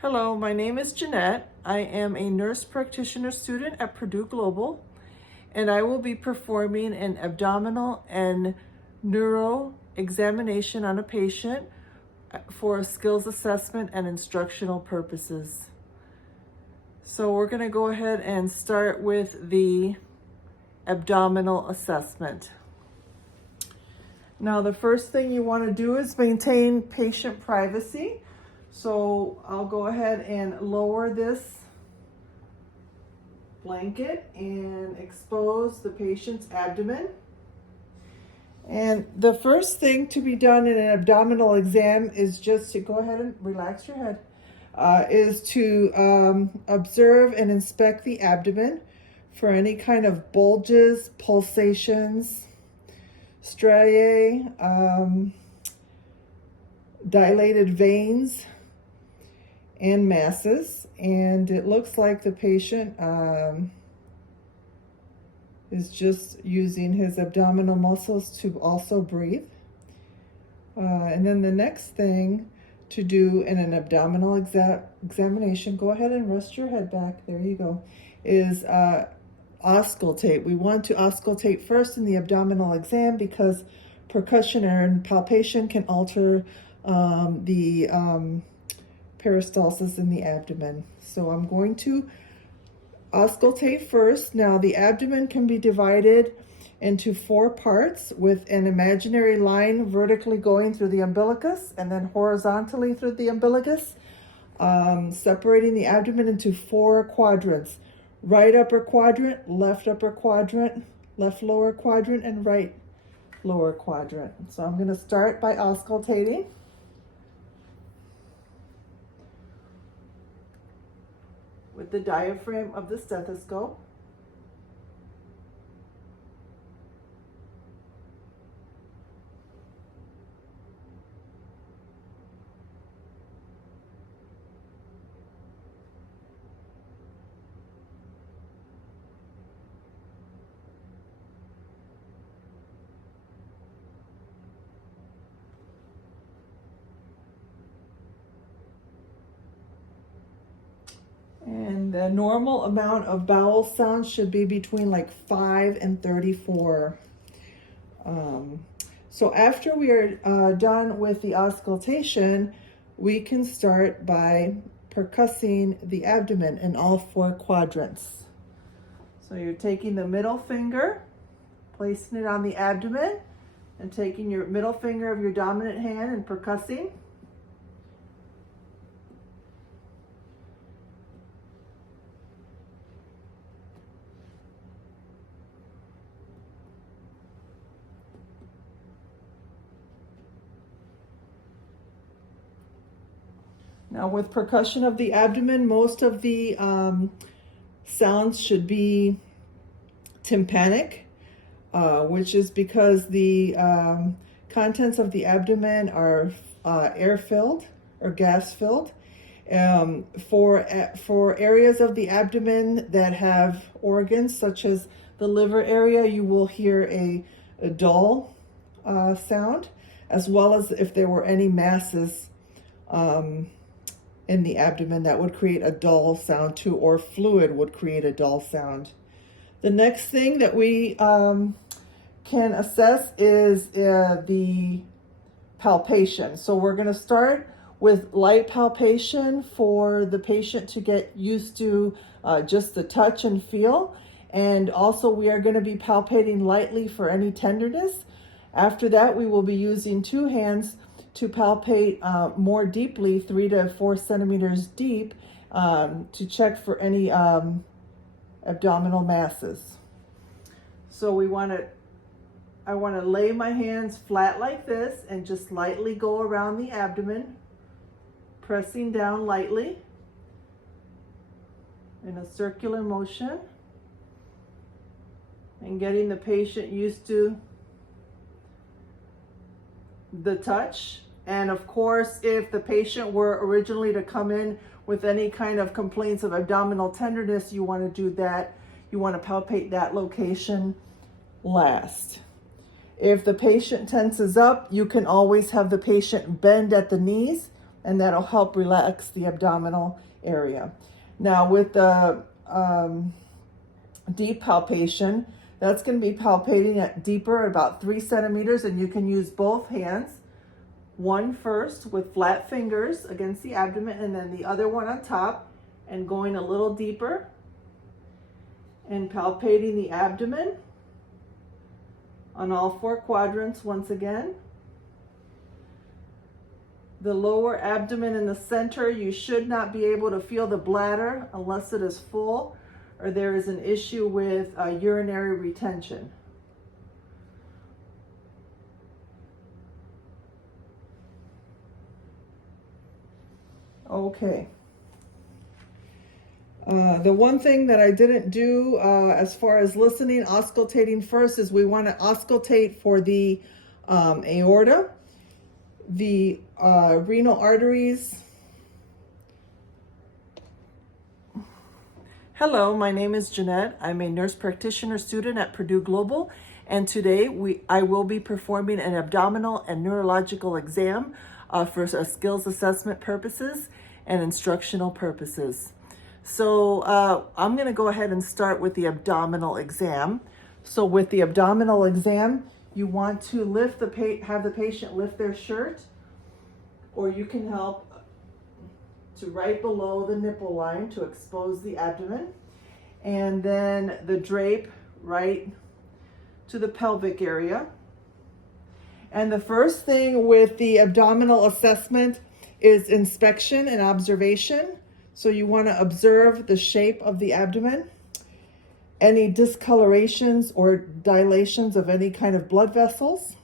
Hello, my name is Jeanette. I am a nurse practitioner student at Purdue Global, and I will be performing an abdominal and neuro examination on a patient for skills assessment and instructional purposes. So we're going to go ahead and start with the abdominal assessment. Now, the first thing you want to do is maintain patient privacy. So I'll go ahead and lower this blanket and expose the patient's abdomen. And the first thing to be done in an abdominal exam is just to go ahead and relax your head, is to observe and inspect the abdomen for any kind of bulges, pulsations, striae, dilated veins, and masses. And it looks like the patient is just using his abdominal muscles to also breathe. And then the next thing to do in an abdominal examination, go ahead and rest your head back, there you go, is auscultate. We want to auscultate first in the abdominal exam because percussion and palpation can alter the peristalsis in the abdomen. So I'm going to auscultate first. Now the abdomen can be divided into 4 parts with an imaginary line vertically going through the umbilicus and then horizontally through the umbilicus, separating the abdomen into 4 quadrants: right upper quadrant, left upper quadrant, left lower quadrant, and right lower quadrant. So I'm going to start by auscultating. With the diaphragm of the stethoscope. And the normal amount of bowel sounds should be between like 5 and 34. So after we are done with the auscultation, we can start by percussing the abdomen in all 4 quadrants. So you're taking the middle finger, placing it on the abdomen, and taking your middle finger of your dominant hand and percussing. Now with percussion of the abdomen, most of the sounds should be tympanic, which is because the contents of the abdomen are air-filled or gas-filled. For areas of the abdomen that have organs, such as the liver area, you will hear a dull sound, as well as if there were any masses in the abdomen, that would create a dull sound too, or fluid would create a dull sound. The next thing that we can assess is the palpation. So we're going to start with light palpation for the patient to get used to just the touch and feel. And also we are going to be palpating lightly for any tenderness. After that, we will be using 2 hands to palpate more deeply, 3 to 4 centimeters deep, to check for any abdominal masses. So I want to lay my hands flat like this and just lightly go around the abdomen, pressing down lightly in a circular motion and getting the patient used to the touch. And of course, if the patient were originally to come in with any kind of complaints of abdominal tenderness, you want to do that. You want to palpate that location last. If the patient tenses up, you can always have the patient bend at the knees and that'll help relax the abdominal area. Now with the deep palpation, that's going to be palpating at deeper, about 3 centimeters, and you can use both hands. One first with flat fingers against the abdomen, and then the other one on top, and going a little deeper and palpating the abdomen on all 4 quadrants once again. The lower abdomen in the center, you should not be able to feel the bladder unless it is full or there is an issue with urinary retention. Okay. The one thing that I didn't do as far as listening, auscultating first, is we want to auscultate for the aorta, the renal arteries. Hello, my name is Jeanette. I'm a nurse practitioner student at Purdue Global, and today I will be performing an abdominal and neurological exam for skills assessment purposes and instructional purposes. So I'm going to go ahead and start with the abdominal exam. So with the abdominal exam, you want to have the patient lift their shirt, or you can help to right below the nipple line to expose the abdomen, and then the drape right to the pelvic area. And the first thing with the abdominal assessment is inspection and observation. So you want to observe the shape of the abdomen, any discolorations or dilations of any kind of blood vessels,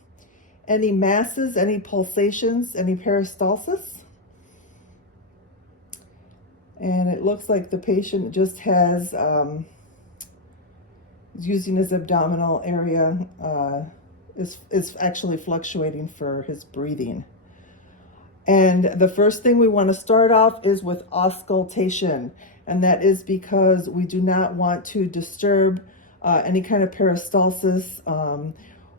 any masses, any pulsations, any peristalsis. And it looks like the patient just has, using his abdominal area, is actually fluctuating for his breathing. And the first thing we want to start off is with auscultation. And that is because we do not want to disturb any kind of peristalsis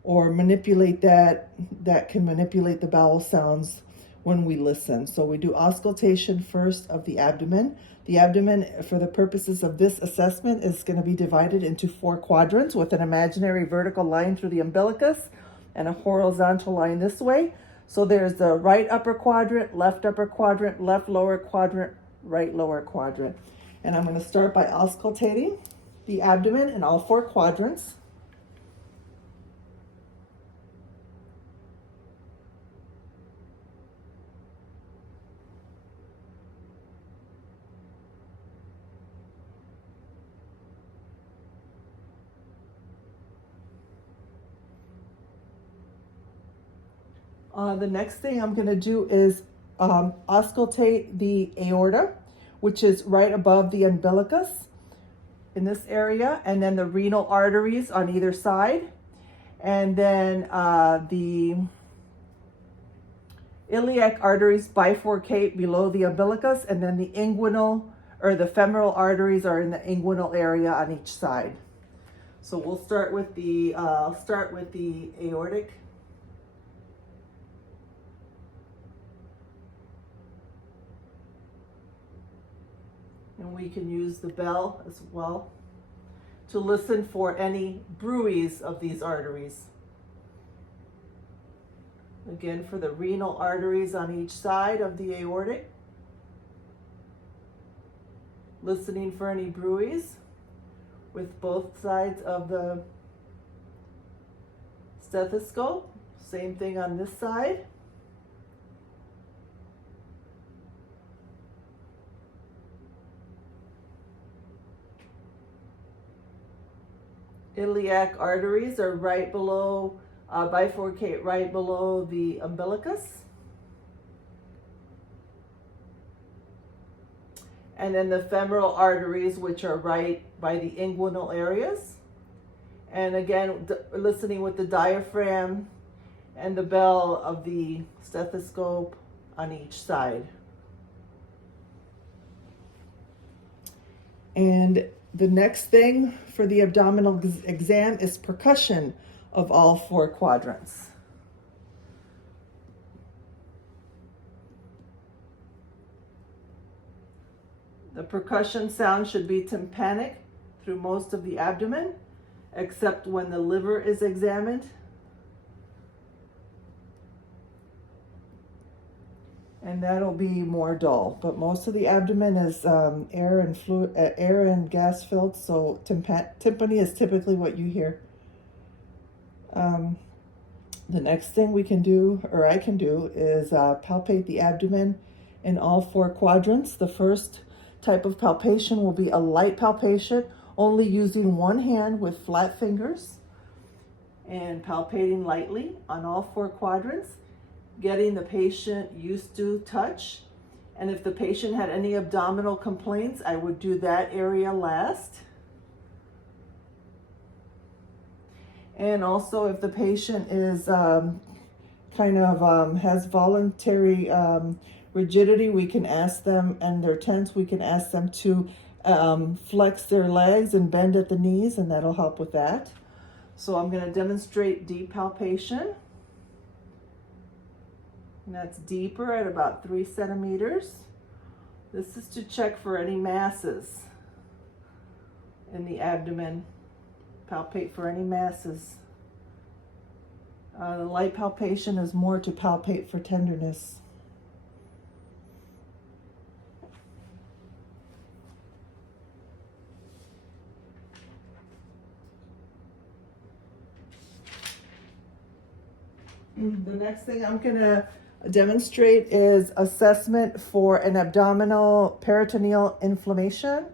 or manipulate that can manipulate the bowel sounds when we listen. So we do auscultation first of the abdomen. The abdomen, for the purposes of this assessment, is going to be divided into 4 quadrants with an imaginary vertical line through the umbilicus and a horizontal line this way. So there's the right upper quadrant, left lower quadrant, right lower quadrant. And I'm going to start by auscultating the abdomen in all 4 quadrants. The next thing I'm going to do is auscultate the aorta, which is right above the umbilicus in this area, and then the renal arteries on either side, and then the iliac arteries bifurcate below the umbilicus, and then the inguinal or the femoral arteries are in the inguinal area on each side. So we'll start with the aortic. And we can use the bell as well to listen for any bruits of these arteries. Again, for the renal arteries on each side of the aortic, listening for any bruits with both sides of the stethoscope. Same thing on this side. Iliac arteries are right below, bifurcate right below the umbilicus. And then the femoral arteries, which are right by the inguinal areas. And again, listening with the diaphragm and the bell of the stethoscope on each side. And the next thing for the abdominal exam is percussion of all 4 quadrants. The percussion sound should be tympanic through most of the abdomen, except when the liver is examined. And that'll be more dull, but most of the abdomen is air and gas filled, so tympany is typically what you hear. The next thing we can do, or I can do, is palpate the abdomen in all 4 quadrants. The first type of palpation will be a light palpation, only using one hand with flat fingers and palpating lightly on all 4 quadrants, getting the patient used to touch. And if the patient had any abdominal complaints, I would do that area last. And also if the patient is has voluntary rigidity, we can ask them, and they're tense, we can ask them to flex their legs and bend at the knees, and that'll help with that. So I'm going to demonstrate deep palpation. And that's deeper at about 3 centimeters. This is to check for any masses in the abdomen. Palpate for any masses. The light palpation is more to palpate for tenderness. The next thing I'm going to demonstrate is assessment for an abdominal peritoneal inflammation.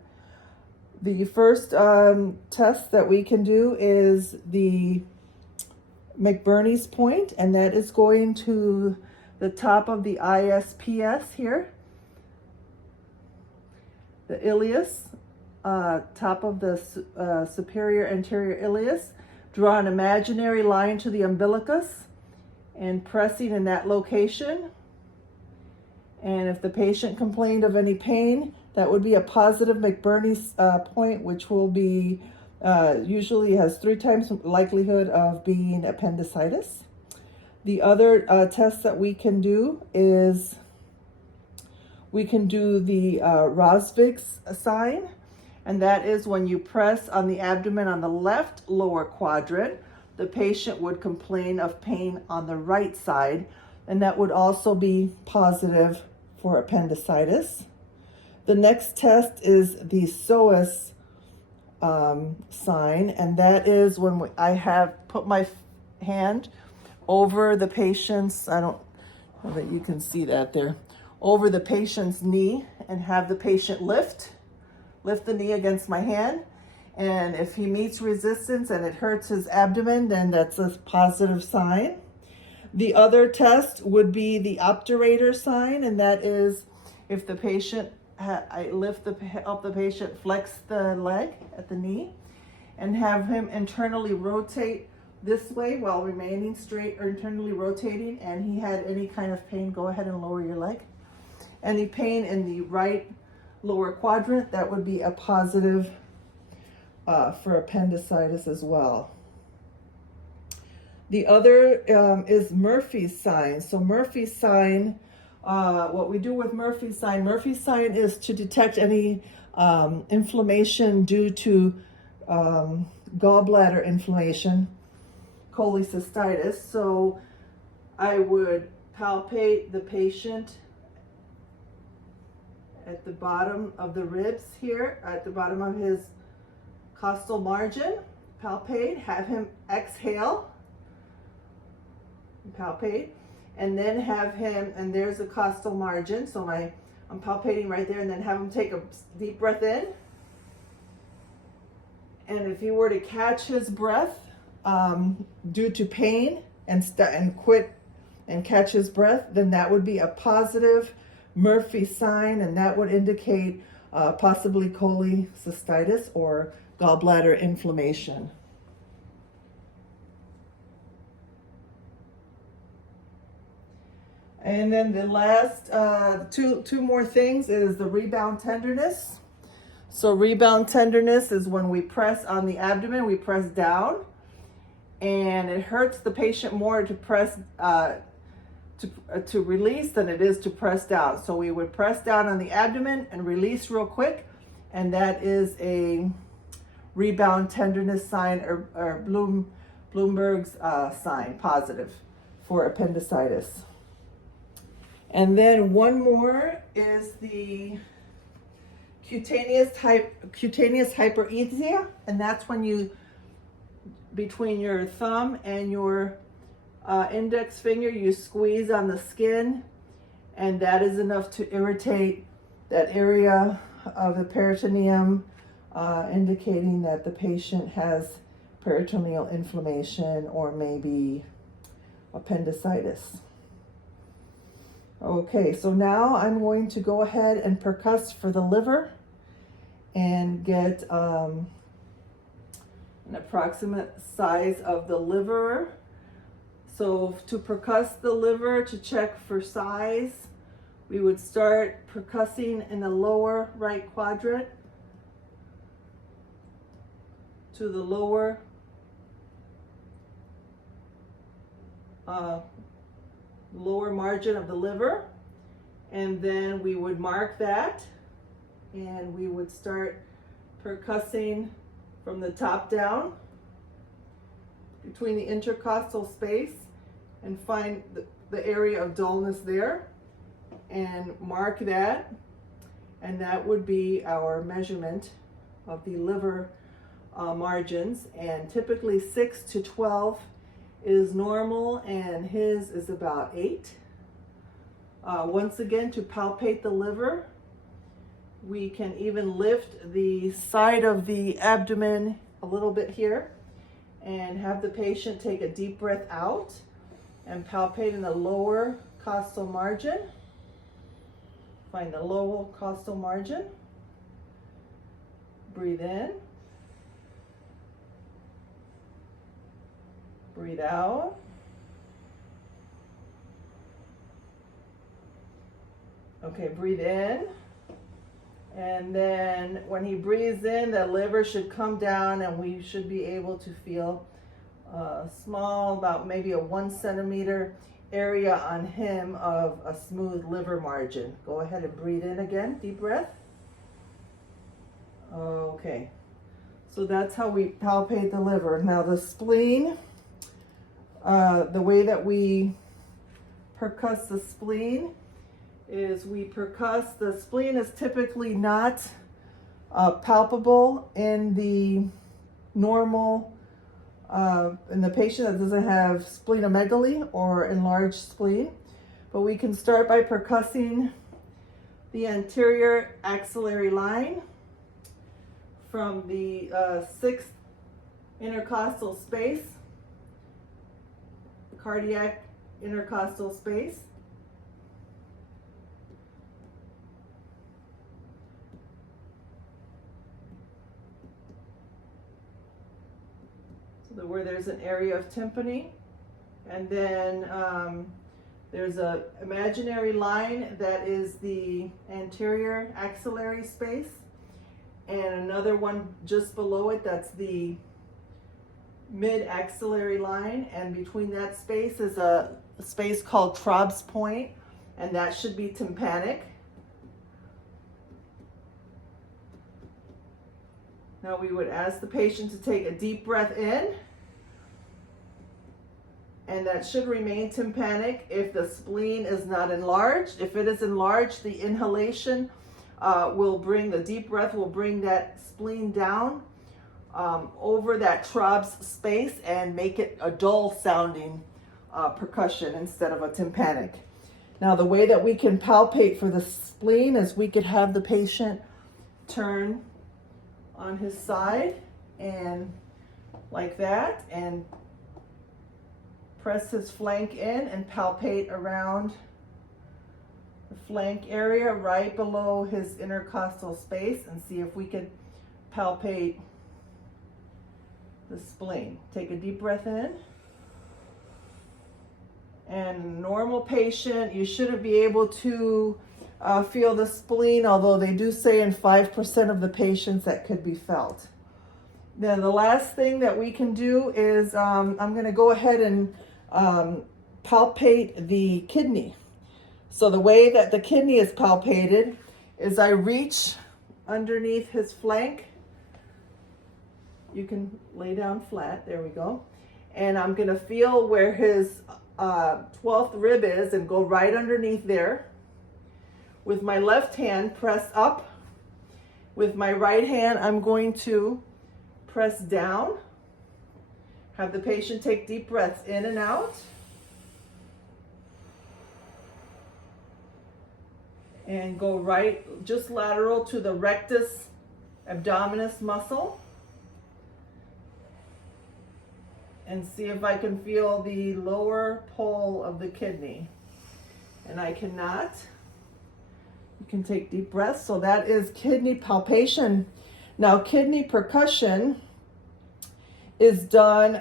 The first test that we can do is the McBurney's point, and that is going to the top of the ISPS here, the ileus, top of the superior anterior ileus. Draw an imaginary line to the umbilicus and pressing in that location. And if the patient complained of any pain, that would be a positive McBurney's point, which will be usually has 3 times likelihood of being appendicitis. The other test that we can do is we can do the Rosvig's sign, and that is when you press on the abdomen on the left lower quadrant, the patient would complain of pain on the right side, and that would also be positive for appendicitis. The next test is the psoas sign, and that is when I have put my hand over the patient's, I don't know that you can see that there, over the patient's knee, and have the patient lift the knee against my hand. And if he meets resistance and it hurts his abdomen, then that's a positive sign. The other test would be the obturator sign, and that is if the patient, I help the patient flex the leg at the knee and have him internally rotate this way while remaining straight, or internally rotating, and he had any kind of pain, go ahead and lower your leg. Any pain in the right lower quadrant, that would be a positive for appendicitis as well. The other is Murphy's sign. So Murphy's sign, what we do with Murphy's sign is to detect any inflammation due to gallbladder inflammation, cholecystitis. So I would palpate the patient at the bottom of the ribs here, at the bottom of his costal margin, palpate, have him exhale, palpate, and then have him, and there's the costal margin, so I'm palpating right there, and then have him take a deep breath in. And if he were to catch his breath due to pain and quit and catch his breath, then that would be a positive Murphy sign, and that would indicate possibly cholecystitis or gallbladder inflammation. And then the last two more things is the rebound tenderness. So rebound tenderness is when we press on the abdomen, we press down, and it hurts the patient more to press to release than it is to press down. So we would press down on the abdomen and release real quick, and that is a rebound tenderness sign, or Bloomberg's sign, positive for appendicitis. And then one more is the cutaneous hyperemesia, and that's when you, between your thumb and your index finger, you squeeze on the skin, and that is enough to irritate that area of the peritoneum, indicating that the patient has peritoneal inflammation or maybe appendicitis. Okay, so now I'm going to go ahead and percuss for the liver and get an approximate size of the liver. So to percuss the liver, to check for size, we would start percussing in the lower right quadrant to the lower margin of the liver, and then we would mark that, and we would start percussing from the top down between the intercostal space and find the area of dullness there and mark that, and that would be our measurement of the liver margins. And typically 6 to 12 is normal, and his is about 8. Once again, to palpate the liver, we can even lift the side of the abdomen a little bit here and have the patient take a deep breath out and palpate in the lower costal margin. Find the lower costal margin. Breathe in. Breathe out. Okay, breathe in. And then when he breathes in, the liver should come down, and we should be able to feel small, about maybe a 1 centimeter area on him of a smooth liver margin. Go ahead and breathe in again, deep breath. Okay, so that's how we palpate the liver. Now the spleen, the way that we percuss the spleen is we percuss. The spleen is typically not palpable in the normal, in the patient that doesn't have splenomegaly or enlarged spleen, but we can start by percussing the anterior axillary line from the 6th intercostal space, the cardiac intercostal space. So where there's an area of tympany, and then there's a imaginary line that is the anterior axillary space, and another one just below it that's the mid-axillary line, and between that space is a space called Traub's point, and that should be tympanic. Now we would ask the patient to take a deep breath in, and that should remain tympanic if the spleen is not enlarged. If it is enlarged, the inhalation will bring, the deep breath will bring that spleen down over that Traub's space and make it a dull sounding percussion instead of a tympanic. Now the way that we can palpate for the spleen is we could have the patient turn on his side and like that, and press his flank in and palpate around the flank area right below his intercostal space and see if we can palpate the spleen. Take a deep breath in. And normal patient, you shouldn't be able to feel the spleen, although they do say in 5% of the patients that could be felt. Then the last thing that we can do is I'm going to go ahead and palpate the kidney. So the way that the kidney is palpated is I reach underneath his flank. You can lay down flat, there we go. And I'm gonna feel where his 12th rib is and go right underneath there. With my left hand, press up. With my right hand, I'm going to press down. Have the patient take deep breaths in and out. And go right, just lateral to the rectus abdominis muscle. And see if I can feel the lower pole of the kidney. And I cannot. You can take deep breaths. So that is kidney palpation. Now, kidney percussion is done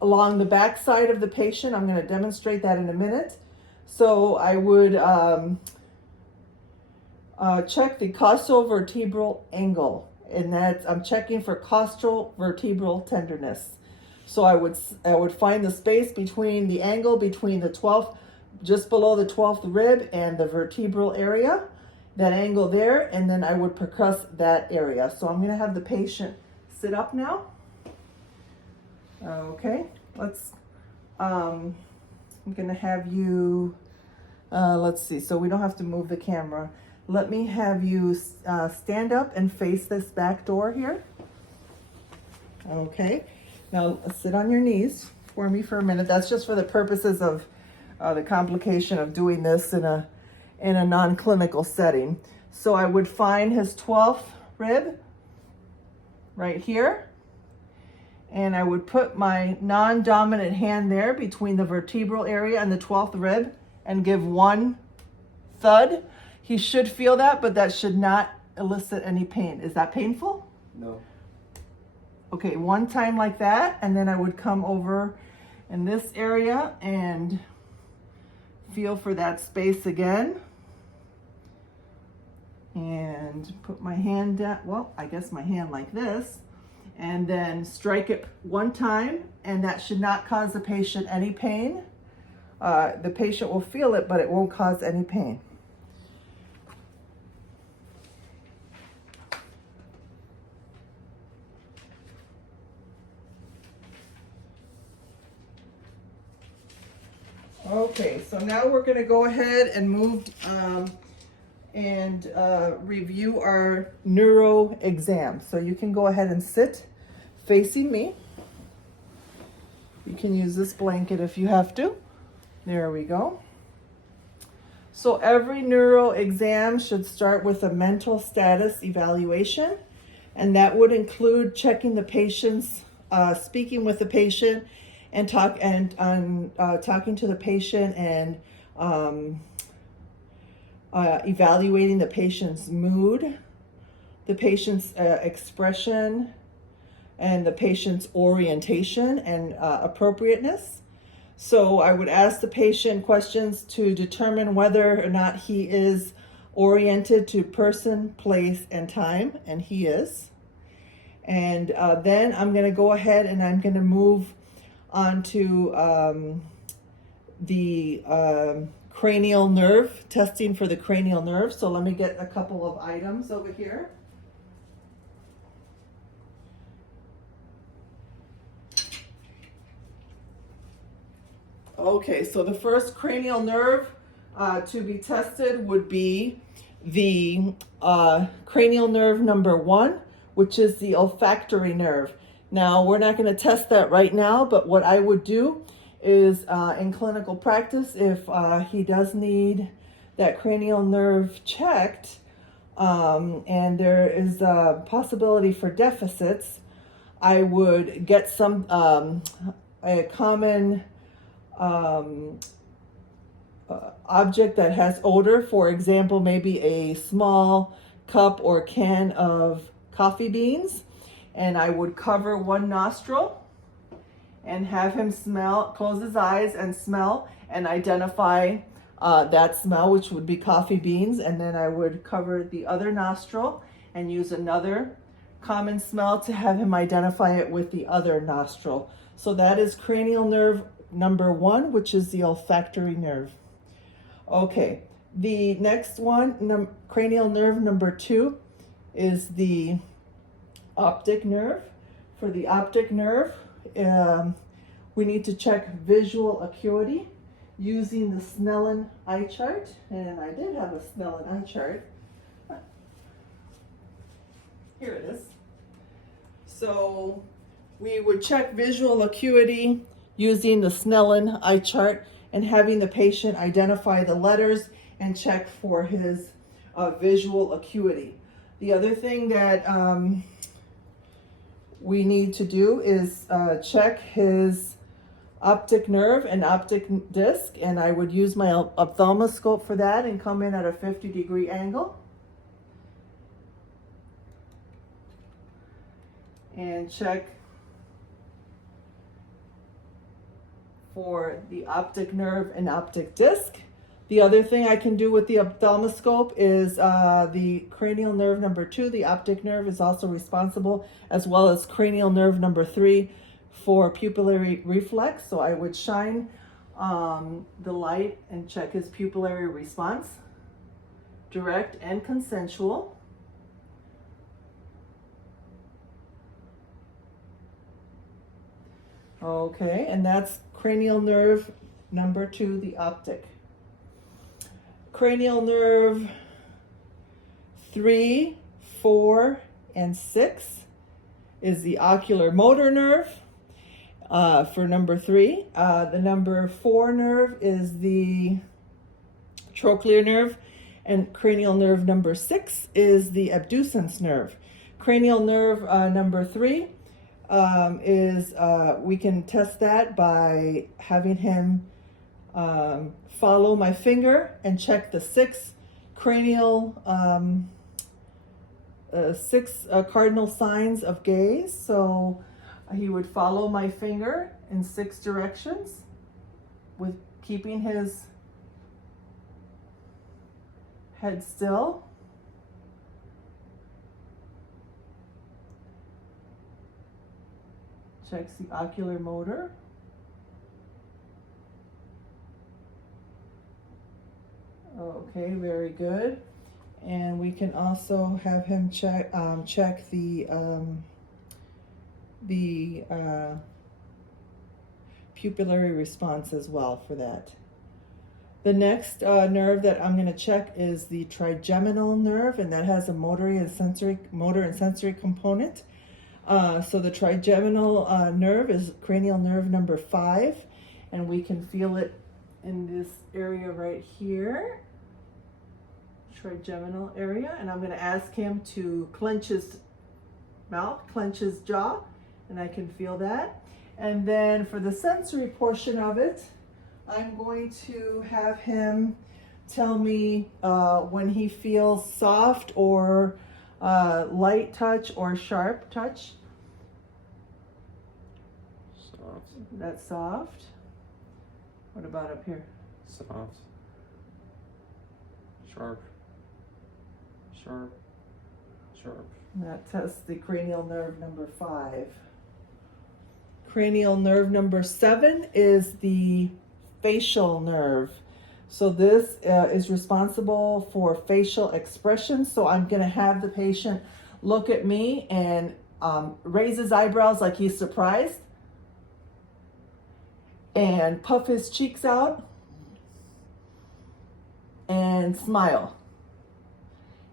along the back side of the patient. I'm going to demonstrate that in a minute. So I would check the costovertebral angle, and that's I'm checking for costovertebral tenderness. So I would find the space between the angle between the 12th, just below the 12th rib and the vertebral area, that angle there, and then I would percuss that area. So I'm going to have the patient sit up now. Okay, let's. I'm going to have you. Let's see. So we don't have to move the camera. Let me have you stand up and face this back door here. Okay. Now sit on your knees for me for a minute. That's just for the purposes of the complication of doing this in a non-clinical setting. So I would find his 12th rib right here, and I would put my non-dominant hand there between the vertebral area and the 12th rib and give one thud. He should feel that, but that should not elicit any pain. Is that painful? No. Okay, one time like that, and then I would come over in this area and feel for that space again. And put my hand down, well, I guess my hand like this, and then strike it one time, and that should not cause the patient any pain. The patient will feel it, but it won't cause any pain. Okay, so now we're going to go ahead and move and review our neuro exam. So you can go ahead and sit facing me. You can use this blanket if you have to. There we go. So every neuro exam should start with a mental status evaluation, and that would include checking the patient's, speaking with the patient, and talking to the patient and evaluating the patient's mood, the patient's expression, and the patient's orientation and appropriateness. So I would ask the patient questions to determine whether or not he is oriented to person, place, and time, and he is. And then I'm going to go ahead and I'm going to move onto the cranial nerve, testing for the cranial nerve. So let me get a couple of items over here. Okay, so the first cranial nerve to be tested would be the cranial nerve number 1, which is the olfactory nerve. Now, we're not going to test that right now, but what I would do is in clinical practice, if he does need that cranial nerve checked and there is a possibility for deficits, I would get some a common object that has odor. For example, maybe a small cup or can of coffee beans, and I would cover one nostril and have him smell, close his eyes and smell and identify that smell, which would be coffee beans. And then I would cover the other nostril and use another common smell to have him identify it with the other nostril. So that is cranial nerve number 1, which is the olfactory nerve. Okay, the next one, cranial nerve number 2, is the optic nerve. For the optic nerve, we need to check visual acuity using the Snellen eye chart. And I did have a Snellen eye chart. Here it is. So we would check visual acuity using the Snellen eye chart and having the patient identify the letters and check for his visual acuity. The other thing that we need to do is check his optic nerve and optic disc, and I would use my ophthalmoscope for that and come in at a 50-degree angle. And check for the optic nerve and optic disc. The other thing I can do with the ophthalmoscope is the cranial nerve number 2, the optic nerve, is also responsible, as well as cranial nerve number 3 for pupillary reflex. So I would shine the light and check his pupillary response, direct and consensual. Okay, and that's cranial nerve number 2, the optic. Cranial nerve 3, 4, and 6 is the ocular motor nerve for number 3. The number 4 nerve is the trochlear nerve, and cranial nerve number 6 is the abducens nerve. Cranial nerve number 3 is we can test that by having him follow my finger and check the 6 cranial 6 cardinal signs of gaze. So he would follow my finger in 6 directions with keeping his head still. Checks the ocular motor. Okay, very good. And we can also have him check the pupillary response as well for that. The next nerve that I'm going to check is the trigeminal nerve, and that has a motor and sensory component. So the trigeminal nerve is cranial nerve number 5, and we can feel it in this area right here, trigeminal area. And I'm going to ask him to clench his mouth, clench his jaw, and I can feel that. And then for the sensory portion of it, I'm going to have him tell me when he feels soft or light touch or sharp touch. Soft. That's soft. What about up here? Soft. Sharp. Sharp. Sharp. And that tests the cranial nerve number 5. Cranial nerve number 7 is the facial nerve. So this is responsible for facial expression. So I'm going to have the patient look at me and raise his eyebrows like he's surprised, and puff his cheeks out and smile.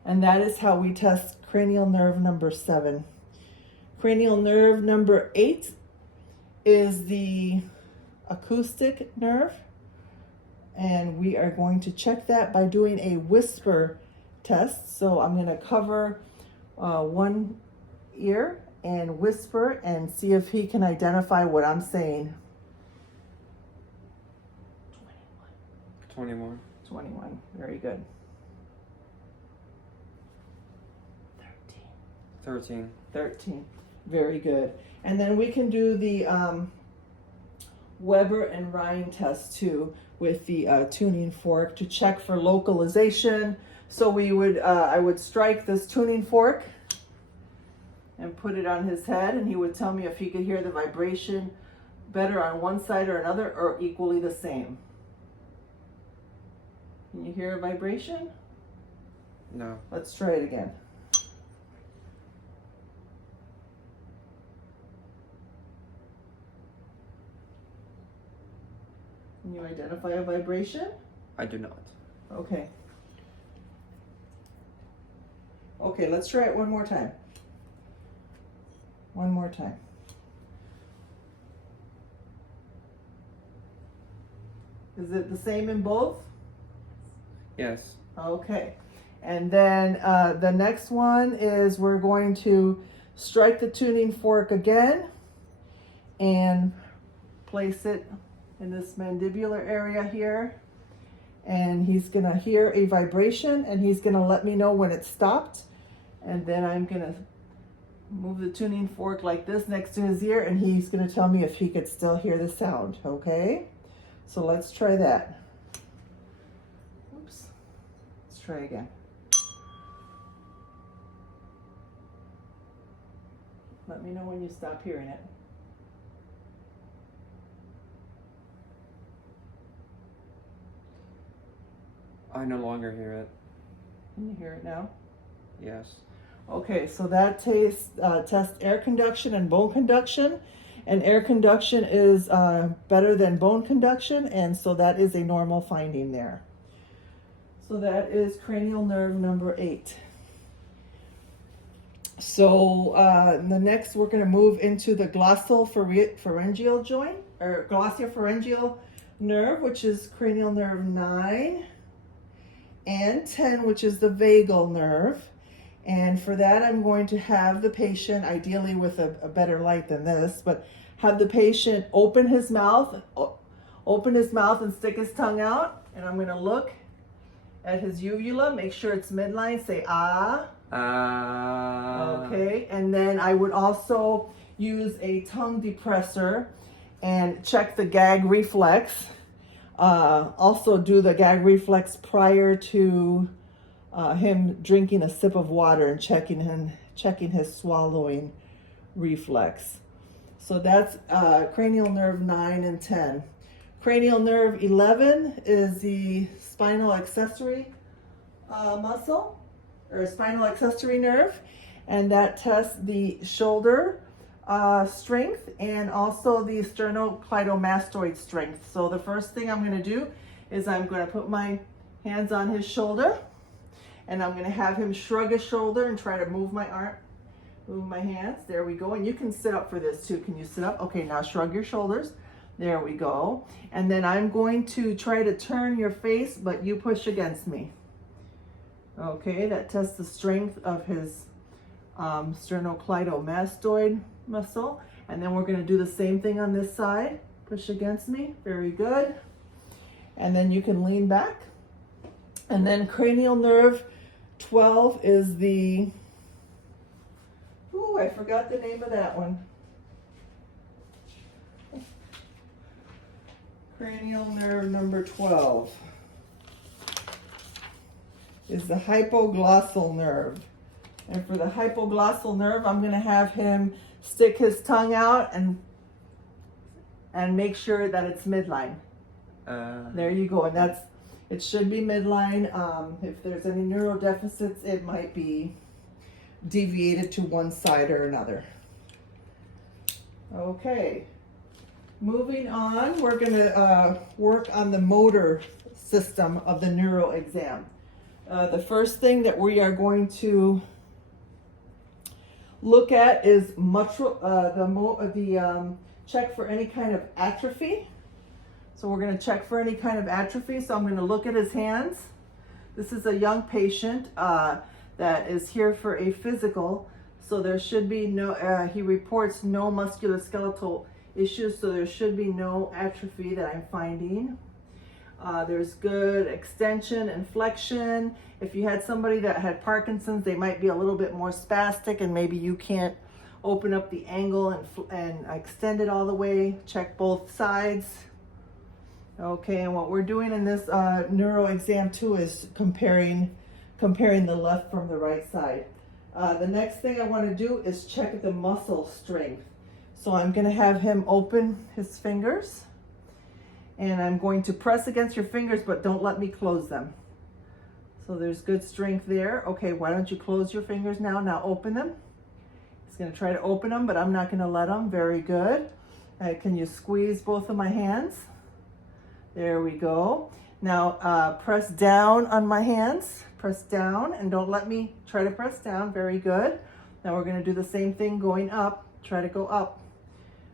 And that is how we test cranial nerve number 7. Cranial nerve number 8 is the acoustic nerve, and we are going to check that by doing a whisper test. So I'm going to cover one ear and whisper and see if he can identify what I'm saying. 21. 21. Very good. 13. 13. Very good. And then we can do the Weber and Rhine test too with the tuning fork to check for localization. So we would, I would strike this tuning fork and put it on his head, and he would tell me if he could hear the vibration better on one side or another, or equally the same? Can you hear a vibration? No. Let's try it again. Can you identify a vibration? I do not. Okay. Okay, let's try it one more time. One more time. Is it the same in both? Yes. Okay. And then the next one is we're going to strike the tuning fork again and place it in this mandibular area here. And he's gonna hear a vibration and he's gonna let me know when it stopped. And then I'm gonna move the tuning fork like this next to his ear and he's gonna tell me if he could still hear the sound, okay? So let's try that. Oops, let's try again. Let me know when you stop hearing it. I no longer hear it. Can you hear it now? Yes. Okay, so that tests air conduction and bone conduction. And air conduction is better than bone conduction, and so that is a normal finding there. So that is cranial nerve number 8. So the next we're going to move into the glossopharyngeal joint, or glossopharyngeal nerve, which is cranial nerve 9, and 10, which is the vagal nerve. And for that, I'm going to have the patient, ideally with a better light than this, but have the patient open his mouth and stick his tongue out. And I'm going to look at his uvula, make sure it's midline, say ah. Okay, and then I would also use a tongue depressor and check the gag reflex. Also do the gag reflex prior to him drinking a sip of water and checking his swallowing reflex. So that's cranial nerve 9 and 10. Cranial nerve 11 is the spinal accessory muscle, or spinal accessory nerve, and that tests the shoulder strength and also the sternocleidomastoid strength. So the first thing I'm going to do is I'm going to put my hands on his shoulder, and I'm going to have him shrug his shoulder and try to move my arm, move my hands. There we go. And you can sit up for this too. Can you sit up? Okay, now shrug your shoulders. There we go. And then I'm going to try to turn your face, but you push against me. Okay, that tests the strength of his sternocleidomastoid muscle. And then we're going to do the same thing on this side. Push against me. Very good. And then you can lean back. And then cranial nerve 12 is the, ooh, I forgot the name of that one. Cranial nerve number 12 is the hypoglossal nerve. And for the hypoglossal nerve, I'm going to have him stick his tongue out and make sure that it's midline. There you go. And it should be midline. If there's any neuro deficits, it might be deviated to one side or another. Okay. Moving on, we're going to work on the motor system of the neuro exam. The first thing that we are going to look at is check for any kind of atrophy. So we're going to check for any kind of atrophy. So I'm going to look at his hands. This is a young patient that is here for a physical. So there should be no, he reports no musculoskeletal issues, so there should be no atrophy that I'm finding. There's good extension and flexion. If you had somebody that had Parkinson's, they might be a little bit more spastic and maybe you can't open up the angle and extend it all the way. Check both sides. Okay, and what we're doing in this neuro exam too is comparing the left from the right side. The next thing I want to do is check the muscle strength. So I'm going to have him open his fingers, and I'm going to press against your fingers, but don't let me close them. So there's good strength there. Okay, why don't you close your fingers now? Now open them. He's going to try to open them, but I'm not going to let him. Very good. Can you squeeze both of my hands? There we go. Now press down on my hands. Press down, and don't let me try to press down. Very good. Now we're going to do the same thing going up. Try to go up.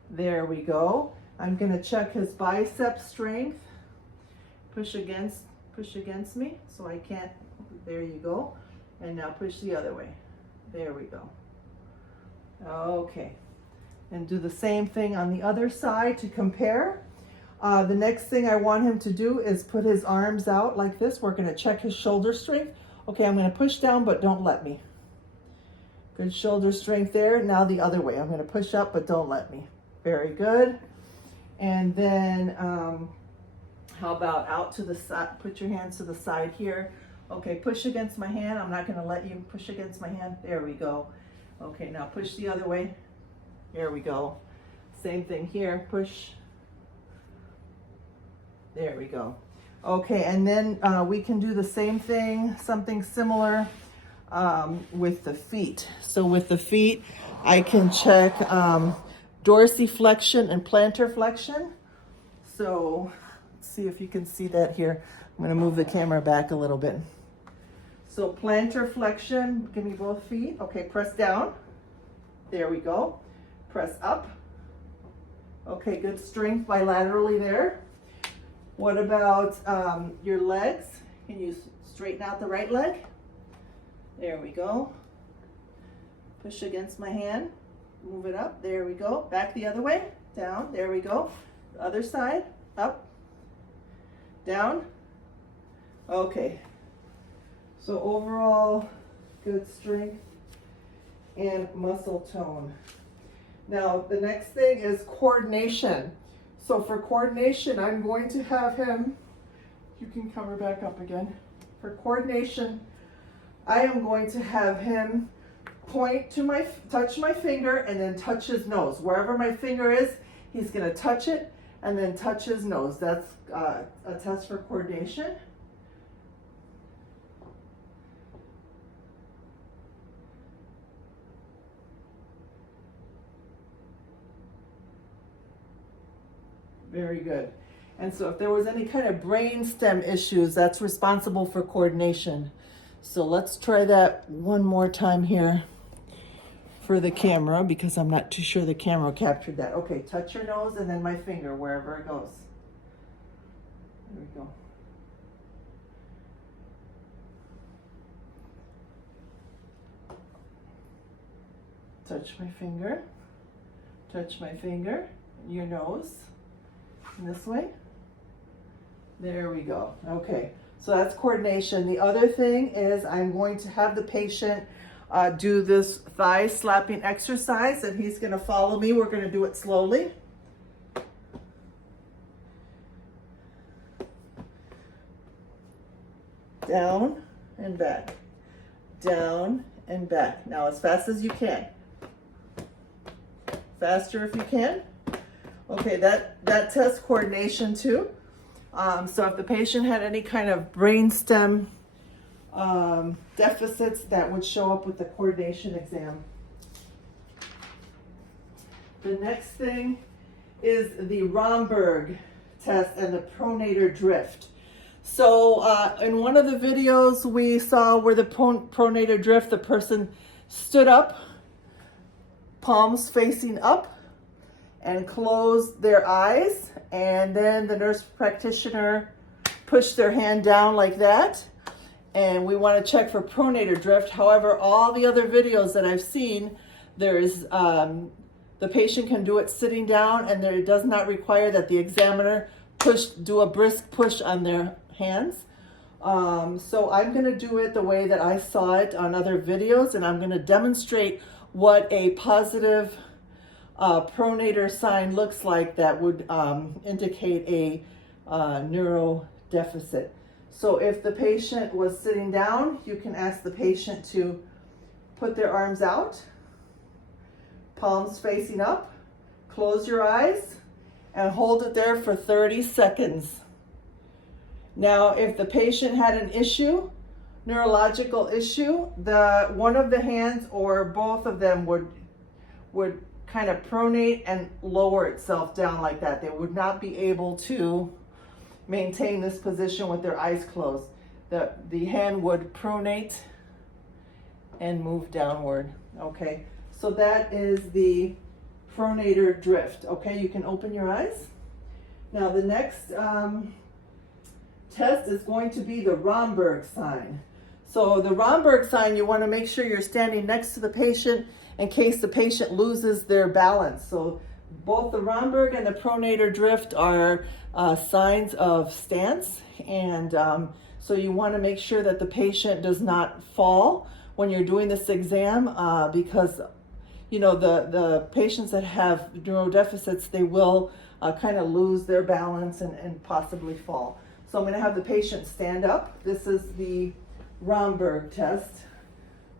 There we go. I'm going to check his bicep strength. Push against me so I can't. There you go. And now push the other way. There we go. Okay. And do the same thing on the other side to compare. The next thing I want him to do is put his arms out like this. We're going to check his shoulder strength. Okay, I'm going to push down, but don't let me. Good shoulder strength there. Now the other way. I'm going to push up, but don't let me. Very good. And then how about out to the side? Put your hands to the side here. Okay, push against my hand. I'm not going to let you push against my hand. There we go. Okay, now push the other way. There we go. Same thing here. Push. There we go. Okay, and then we can do the same thing, something similar with the feet. So with the feet, I can check dorsiflexion and plantar flexion. So let's see if you can see that here. I'm going to move the camera back a little bit. So plantar flexion, give me both feet. Okay, press down. There we go. Press up. Okay, good strength bilaterally there. What about your legs? Can you straighten out the right leg? There we go. Push against my hand. Move it up. There we go. Back the other way. Down. There we go. The other side. Up. Down. Okay. So overall, good strength and muscle tone. Now, the next thing is coordination. So for coordination, I'm going to have him, you can cover back up again. For coordination, I am going to have him point to touch my finger and then touch his nose. Wherever my finger is, he's going to touch it and then touch his nose. That's a test for coordination. Very good. And so if there was any kind of brain stem issues, that's responsible for coordination. So let's try that one more time here for the camera, because I'm not too sure the camera captured that. Okay, touch your nose and then my finger wherever it goes. There we go. Touch my finger, your nose. This way. There we go. Okay, so that's coordination. The other thing is I'm going to have the patient do this thigh slapping exercise, and he's going to follow me. We're going to do it slowly. Down and back. Down and back. Now as fast as you can. Faster if you can. Okay, that tests coordination too. So if the patient had any kind of brainstem deficits, that would show up with the coordination exam. The next thing is the Romberg test and the pronator drift. So in one of the videos we saw where the pronator drift, the person stood up, palms facing up, and closed their eyes, and then the nurse practitioner pushed their hand down like that, and we want to check for pronator drift. However, all the other videos that I've seen, there's the patient can do it sitting down, and it does not require that the examiner do a brisk push on their hands. So I'm going to do it the way that I saw it on other videos, and I'm going to demonstrate what a positive pronator sign looks like that would indicate a neuro deficit. So if the patient was sitting down, you can ask the patient to put their arms out, palms facing up, Close your eyes and hold it there for 30 seconds. Now, if the patient had an issue, neurological issue, one of the hands or both of them would kind of pronate and lower itself down like that. They would not be able to maintain this position with their eyes closed. The hand would pronate and move downward. Okay, so that is the pronator drift. Okay, you can open your eyes. Now the next test is going to be the Romberg sign. So the Romberg sign, you want to make sure you're standing next to the patient in case the patient loses their balance. So both the Romberg and the pronator drift are signs of stance, and so you want to make sure that the patient does not fall when you're doing this exam, because you know the patients that have neurodeficits, they will kind of lose their balance and possibly fall. So I'm going to have the patient stand up. This is the Romberg test.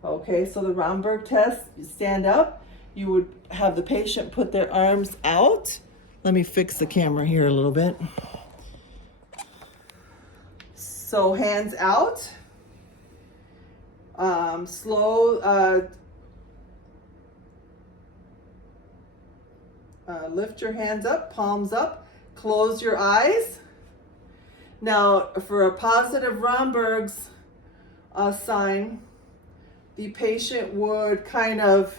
Okay, so the Romberg test, you stand up. You would have the patient put their arms out. Let me fix the camera here a little bit. So hands out. Lift your hands up, palms up. Close your eyes. Now, for a positive Romberg's sign, the patient would kind of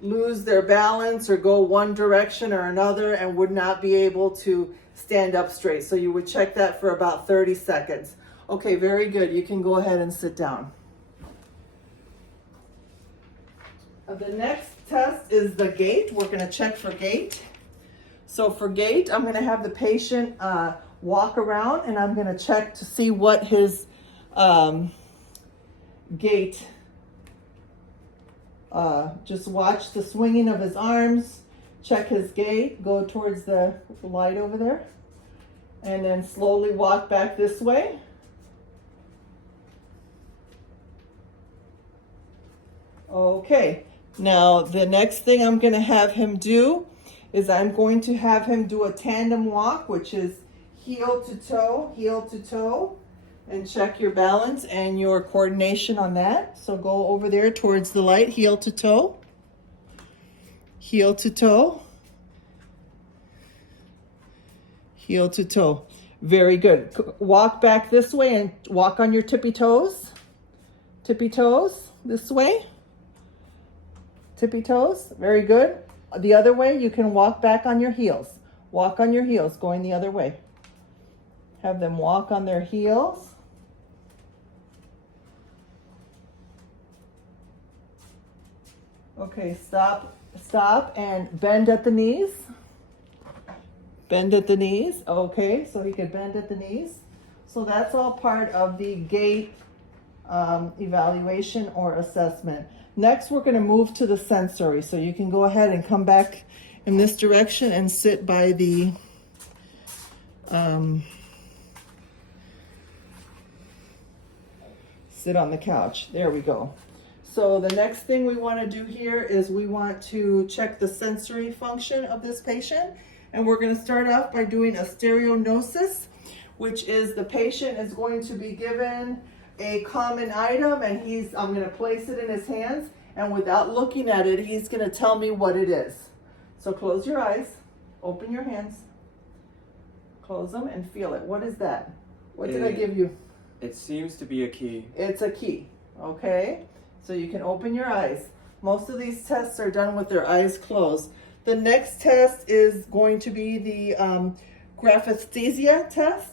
lose their balance or go one direction or another and would not be able to stand up straight. So you would check that for about 30 seconds. Okay, very good. You can go ahead and sit down. The next test is the gait. We're going to check for gait. So for gait, I'm going to have the patient walk around, and I'm going to check to see what his gait. Just watch the swinging of his arms, check his gait, go towards the light over there, and then slowly walk back this way. Okay, now the next thing I'm going to have him do is I'm going to have him do a tandem walk, which is heel to toe, and check your balance and your coordination on that. So go over there towards the light, heel to toe, heel to toe, heel to toe. Very good. Walk back this way and walk on your tippy toes this way, tippy toes. Very good. The other way, you can walk back on your heels. Walk on your heels, going the other way. Have them walk on their heels. Okay, stop and bend at the knees. Bend at the knees. Okay, so he could bend at the knees. So that's all part of the gait evaluation or assessment. Next, we're going to move to the sensory. So you can go ahead and come back in this direction and sit by the sit on the couch. There we go. So the next thing we want to do here is we want to check the sensory function of this patient. And we're going to start off by doing a stereognosis, which is the patient is going to be given a common item, and I'm going to place it in his hands, and without looking at it, he's going to tell me what it is. So close your eyes, open your hands, close them, and feel it. What is that? What did I give you? It seems to be a key. It's a key. Okay, so you can open your eyes. Most of these tests are done with their eyes closed. The next test is going to be the graphesthesia test.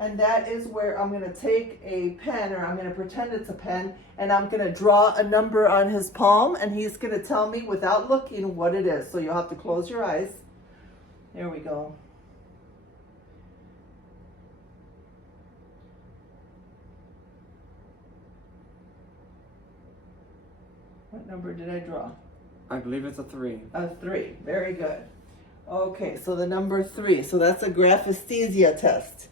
And that is where I'm going to take a pen, or I'm going to pretend it's a pen, and I'm going to draw a number on his palm, and he's going to tell me without looking what it is. So you'll have to close your eyes. There we go. What number did I draw? I believe it's a 3. A 3. Very good. Okay, so the number 3. So that's a graphesthesia test.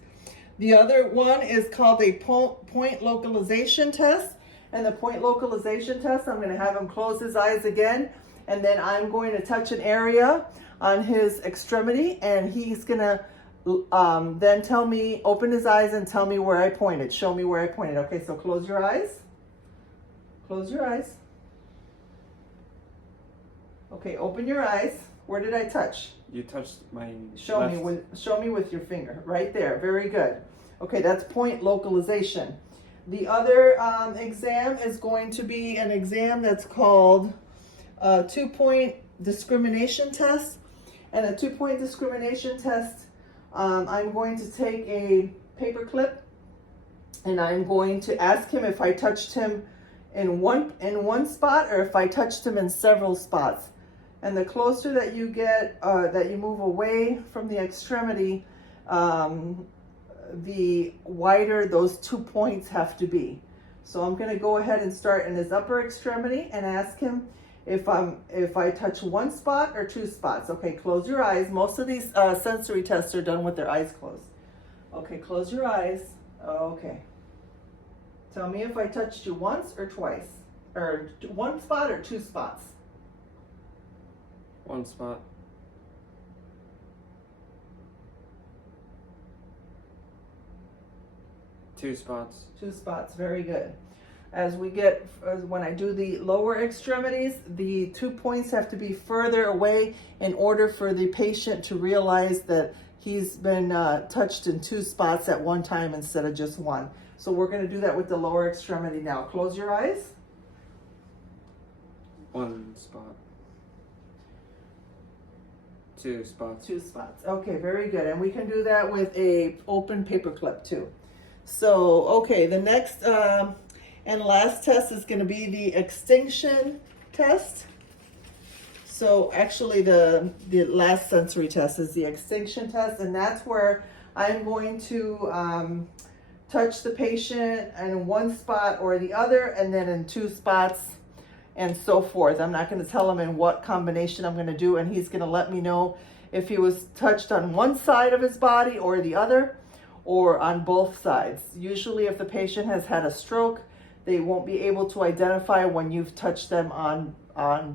The other one is called a point localization test. And the point localization test, I'm going to have him close his eyes again. and then I'm going to touch an area on his extremity, and he's gonna then tell me, open his eyes and tell me where I pointed. Show me where I pointed. Okay, so close your eyes. Close your eyes. Okay, open your eyes. Where did I touch? You touched my Show left. show me with your finger. Right there. Very good. Okay, that's point localization. The other exam is going to be an exam that's called 2-point discrimination test. And a 2-point discrimination test, I'm going to take a paper clip and I'm going to ask him if I touched him in one spot or if I touched him in several spots. And the closer that you get, that you move away from the extremity, the wider those 2 points have to be. So I'm going to go ahead and start in his upper extremity and ask him if I touch one spot or 2 spots. Okay, close your eyes. Most of these sensory tests are done with their eyes closed. Okay, close your eyes. Okay. Tell me if I touched you once or twice, or 1 spot or 2 spots. 1 spot. 2 spots. 2 spots, very good. When I do the lower extremities, the 2 points have to be further away in order for the patient to realize that he's been touched in 2 spots at one time instead of just 1. So we're going to do that with the lower extremity now. Close your eyes. 1 spot. 2 spots. 2 spots. Okay, very good. And we can do that with a open paper clip too. So, okay, the next and last test is going to be the extinction test. So actually the last sensory test is the extinction test, and that's where I'm going to touch the patient in 1 spot or the other, and then in 2 spots, and so forth. I'm not going to tell him in what combination I'm going to do, and he's going to let me know if he was touched on one side of his body or the other, or on both sides. Usually if the patient has had a stroke, they won't be able to identify when you've touched them on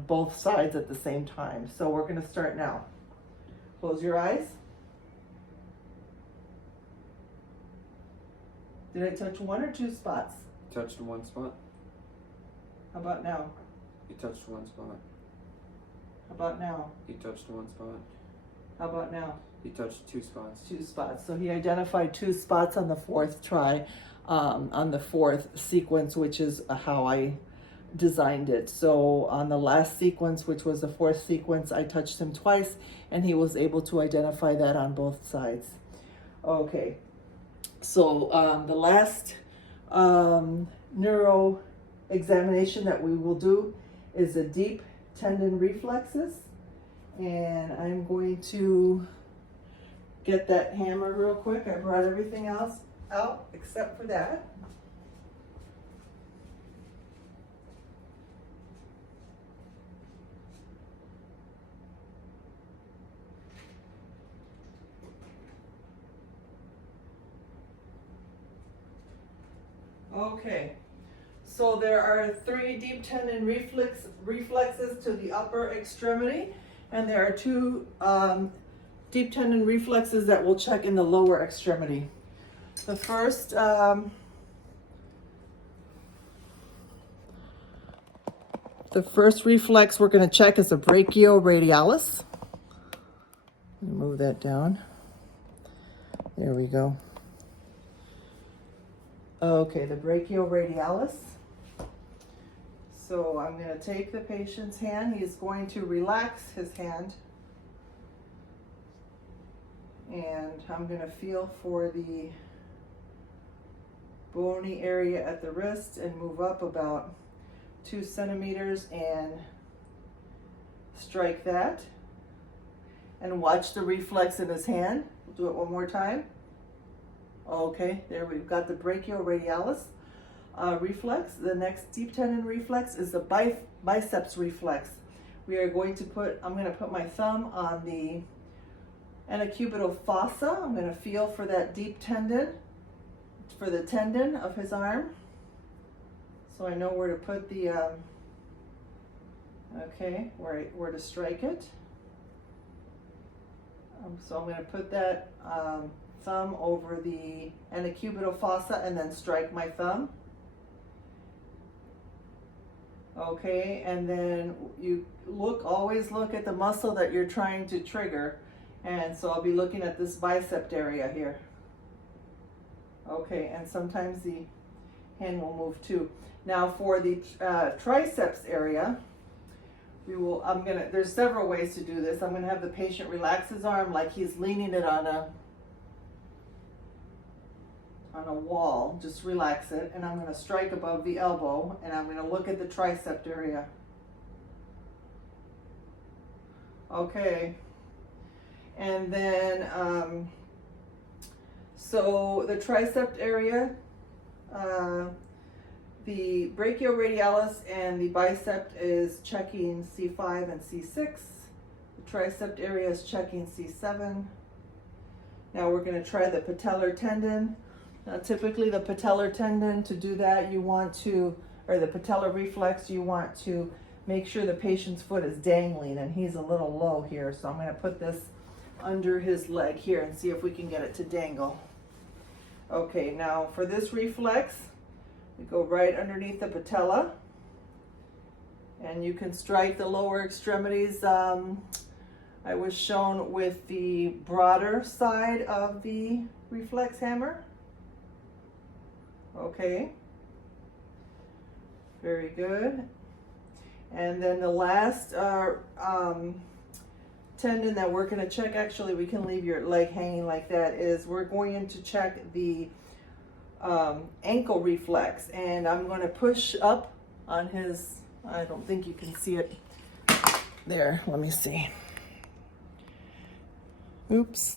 both sides at the same time. So we're going to start now. Close your eyes. Did I touch 1 or 2 spots? Touched 1 spot. How about now? You touched 1 spot. How about now? You touched 1 spot. How about now? You touched 2 spots. 2 spots. So he identified 2 spots on the 4th try, on the 4th sequence, which is how I designed it. So on the last sequence, which was the 4th sequence, I touched him twice, and he was able to identify that on both sides. Okay. So the last neuro examination that we will do is the deep tendon reflexes, and I'm going to get that hammer real quick. I brought everything else out except for that. Okay, so there are 3 deep tendon reflexes to the upper extremity, and there are 2 deep tendon reflexes that we'll check in the lower extremity. The first reflex we're going to check is the brachioradialis. Move that down. There we go. Okay, the brachioradialis. So I'm going to take the patient's hand. He's going to relax his hand. And I'm going to feel for the bony area at the wrist and move up about 2 centimeters and strike that. And watch the reflex in his hand. We'll do it one more time. Okay, there we've got the brachioradialis reflex. The next deep tendon reflex is the biceps reflex. I'm going to put my thumb on the antecubital fossa. I'm going to feel for that deep tendon, for the tendon of his arm. So I know where to put the Okay, where to strike it. So I'm going to put that thumb over the antecubital fossa and then strike my thumb. Okay, and then you always look at the muscle that you're trying to trigger. And so I'll be looking at this bicep area here. Okay, and sometimes the hand will move too. Now for the triceps area, there's several ways to do this. I'm gonna have the patient relax his arm like he's leaning it on a wall. Just relax it, and I'm gonna strike above the elbow, and I'm gonna look at the tricep area. Okay, and then so the tricep area, the brachioradialis and the bicep is checking C5 and C6. The tricep area is checking C7. Now we're going to try the patellar tendon. Now typically the patellar tendon, to do that or the patellar reflex, you want to make sure the patient's foot is dangling, and he's a little low here. So I'm going to put this under his leg here and see if we can get it to dangle. Okay, now for this reflex, you go right underneath the patella, and you can strike the lower extremities. I was shown with the broader side of the reflex hammer. Okay, very good. And then the last tendon that we're going to check, actually we can leave your leg hanging like that, is we're going to check the ankle reflex, and I'm going to push up on his, I don't think you can see it there, let me see. Oops.